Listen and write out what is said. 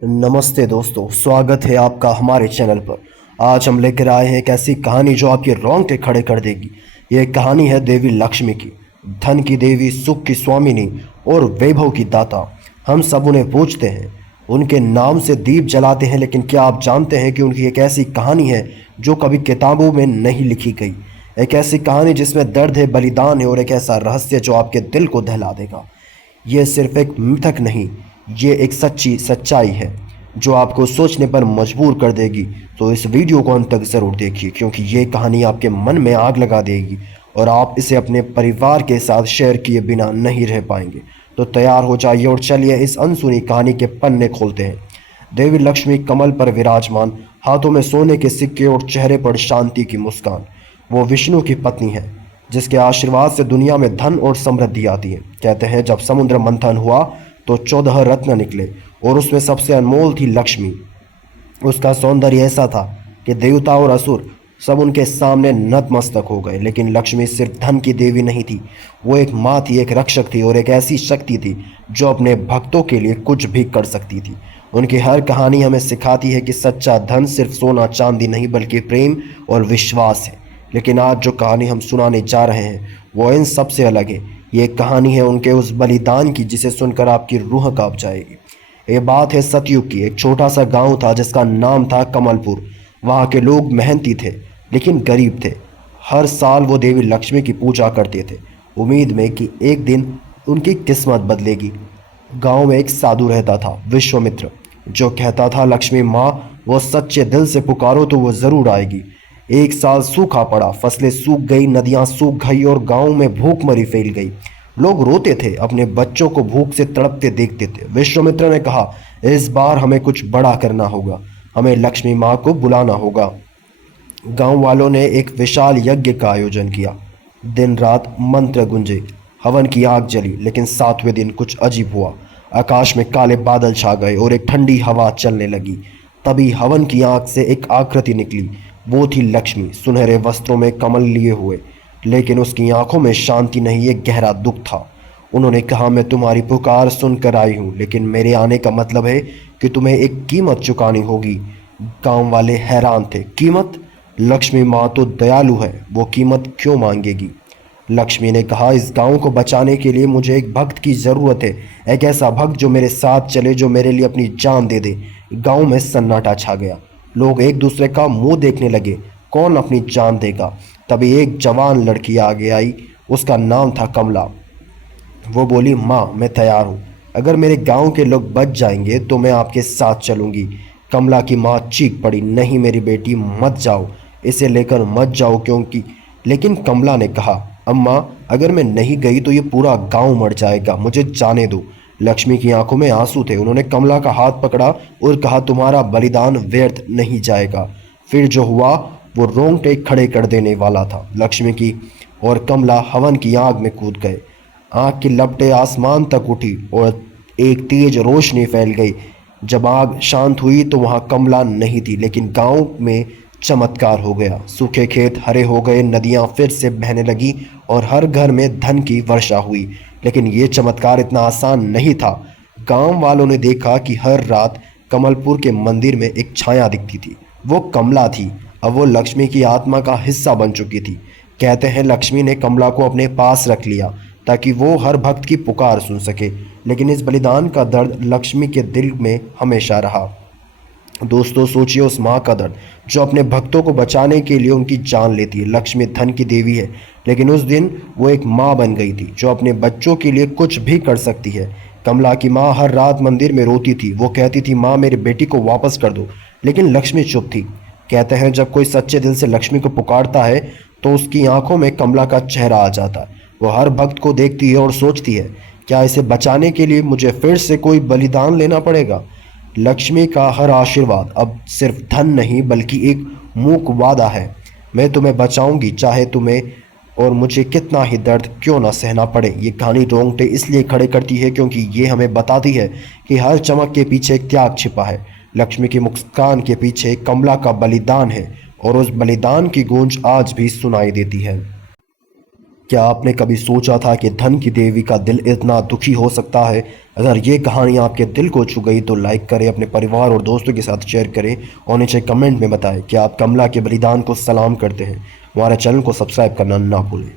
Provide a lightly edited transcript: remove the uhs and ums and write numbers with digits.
नमस्ते दोस्तों, स्वागत है आपका हमारे चैनल पर। आज हम लेकर आए हैं एक ऐसी कहानी जो आपके रोंगटे खड़े कर देगी। यह कहानी है देवी लक्ष्मी की, धन की देवी, सुख की स्वामिनी और वैभव की दाता। हम सब उन्हें पूजते हैं, उनके नाम से दीप जलाते हैं, लेकिन क्या आप जानते हैं कि उनकी एक ऐसी कहानी है जो कभी किताबों में नहीं लिखी गई। एक ऐसी कहानी जिसमें दर्द है, बलिदान है और एक ऐसा रहस्य जो आपके दिल को दहला देगा। ये सिर्फ एक मिथक नहीं, ये एक सच्ची सच्चाई है जो आपको सोचने पर मजबूर कर देगी। तो इस वीडियो को अंत तक ज़रूर देखिए, क्योंकि ये कहानी आपके मन में आग लगा देगी और आप इसे अपने परिवार के साथ शेयर किए बिना नहीं रह पाएंगे। तो तैयार हो जाइए और चलिए इस अनसुनी कहानी के पन्ने खोलते हैं। देवी लक्ष्मी कमल पर विराजमान, हाथों में सोने के सिक्के और चेहरे पर शांति की मुस्कान। वो विष्णु की पत्नी है, जिसके आशीर्वाद से दुनिया में धन और समृद्धि आती है। कहते हैं जब समुद्र मंथन हुआ तो 14 रत्न निकले और उसमें सबसे अनमोल थी लक्ष्मी। उसका सौंदर्य ऐसा था कि देवता और असुर सब उनके सामने नतमस्तक हो गए। लेकिन लक्ष्मी सिर्फ धन की देवी नहीं थी, वो एक माँ थी, एक रक्षक थी और एक ऐसी शक्ति थी जो अपने भक्तों के लिए कुछ भी कर सकती थी। उनकी हर कहानी हमें सिखाती है कि सच्चा धन सिर्फ सोना चांदी नहीं, बल्कि प्रेम और विश्वास है। लेकिन आज जो कहानी हम सुनाने जा रहे हैं वो इन सब से अलग है। ये कहानी है उनके उस बलिदान की जिसे सुनकर आपकी रूह कांप जाएगी। ये बात है सतयुग की। एक छोटा सा गांव था जिसका नाम था कमलपुर। वहाँ के लोग मेहनती थे लेकिन गरीब थे। हर साल वो देवी लक्ष्मी की पूजा करते थे, उम्मीद में कि एक दिन उनकी किस्मत बदलेगी। गांव में एक साधु रहता था, विश्वामित्र, जो कहता था लक्ष्मी माँ वो सच्चे दिल से पुकारो तो वो ज़रूर आएगी। एक साल सूखा पड़ा, फसलें सूख गई, नदियां सूख गई और गांव में भूखमरी फैल गई। लोग रोते थे, अपने बच्चों को भूख से तड़पते देखते थे। विश्वामित्र ने कहा इस बार हमें कुछ बड़ा करना होगा, हमें लक्ष्मी माँ को बुलाना होगा। गांव वालों ने एक विशाल यज्ञ का आयोजन किया। दिन रात मंत्र गूंजे, हवन की आग जली, लेकिन 7वें दिन कुछ अजीब हुआ। आकाश में काले बादल छा गए और एक ठंडी हवा चलने लगी। तभी हवन की आग से एक आकृति निकली। वो थी लक्ष्मी, सुनहरे वस्त्रों में कमल लिए हुए, लेकिन उसकी आंखों में शांति नहीं, एक गहरा दुख था। उन्होंने कहा मैं तुम्हारी पुकार सुनकर आई हूँ, लेकिन मेरे आने का मतलब है कि तुम्हें एक कीमत चुकानी होगी। गांव वाले हैरान थे। कीमत? लक्ष्मी माँ तो दयालु है, वो कीमत क्यों मांगेगी? लक्ष्मी ने कहा इस गांव को बचाने के लिए मुझे एक भक्त की ज़रूरत है, एक ऐसा भक्त जो मेरे साथ चले, जो मेरे लिए अपनी जान दे दे। गांव में सन्नाटा छा गया। लोग एक दूसरे का मुंह देखने लगे, कौन अपनी जान देगा। तभी एक जवान लड़की आगे आई, उसका नाम था कमला। वो बोली माँ मैं तैयार हूँ, अगर मेरे गांव के लोग बच जाएंगे तो मैं आपके साथ चलूंगी। कमला की माँ चीख पड़ी नहीं मेरी बेटी, मत जाओ, इसे लेकर मत जाओ। क्योंकि लेकिन कमला ने कहा अम्मा अगर मैं नहीं गई तो ये पूरा गांव मर जाएगा, मुझे जाने दो। लक्ष्मी की आंखों में आंसू थे। उन्होंने कमला का हाथ पकड़ा और कहा तुम्हारा बलिदान व्यर्थ नहीं जाएगा। फिर जो हुआ वो रोंगटे खड़े कर देने वाला था। लक्ष्मी की और कमला हवन की आग में कूद गए। आग की लपटें आसमान तक उठी और एक तेज रोशनी फैल गई। जब आग शांत हुई तो वहाँ कमला नहीं थी, लेकिन गांव में चमत्कार हो गया। सूखे खेत हरे हो गए, नदियाँ फिर से बहने लगी और हर घर में धन की वर्षा हुई। लेकिन ये चमत्कार इतना आसान नहीं था। गांव वालों ने देखा कि हर रात कमलपुर के मंदिर में एक छाया दिखती थी। वो कमला थी। अब वो लक्ष्मी की आत्मा का हिस्सा बन चुकी थी। कहते हैं लक्ष्मी ने कमला को अपने पास रख लिया ताकि वो हर भक्त की पुकार सुन सके। लेकिन इस बलिदान का दर्द लक्ष्मी के दिल में हमेशा रहा। दोस्तों सोचिए उस माँ का दर्द जो अपने भक्तों को बचाने के लिए उनकी जान लेती है। लक्ष्मी धन की देवी है, लेकिन उस दिन वो एक माँ बन गई थी जो अपने बच्चों के लिए कुछ भी कर सकती है। कमला की माँ हर रात मंदिर में रोती थी। वो कहती थी माँ मेरी बेटी को वापस कर दो, लेकिन लक्ष्मी चुप थी। कहते हैं जब कोई सच्चे दिल से लक्ष्मी को पुकारता है तो उसकी आंखों में कमला का चेहरा आ जाता है। वो हर भक्त को देखती है और सोचती है क्या इसे बचाने के लिए मुझे फिर से कोई बलिदान लेना पड़ेगा। लक्ष्मी का हर आशीर्वाद अब सिर्फ धन नहीं बल्कि एक मूक वादा है। मैं तुम्हें बचाऊंगी चाहे तुम्हें और मुझे कितना ही दर्द क्यों ना सहना पड़े। ये कहानी रोंगटे इसलिए खड़े करती है क्योंकि ये हमें बताती है कि हर चमक के पीछे एक त्याग छिपा है। लक्ष्मी की मुस्कान के पीछे कमला का बलिदान है और उस बलिदान की गूंज आज भी सुनाई देती है। क्या आपने कभी सोचा था कि धन की देवी का दिल इतना दुखी हो सकता है? अगर ये कहानी आपके दिल को छू गई तो लाइक करें, अपने परिवार और दोस्तों के साथ शेयर करें और नीचे कमेंट में बताएं कि आप कमला के बलिदान को सलाम करते हैं। हमारे चैनल को सब्सक्राइब करना ना भूलें।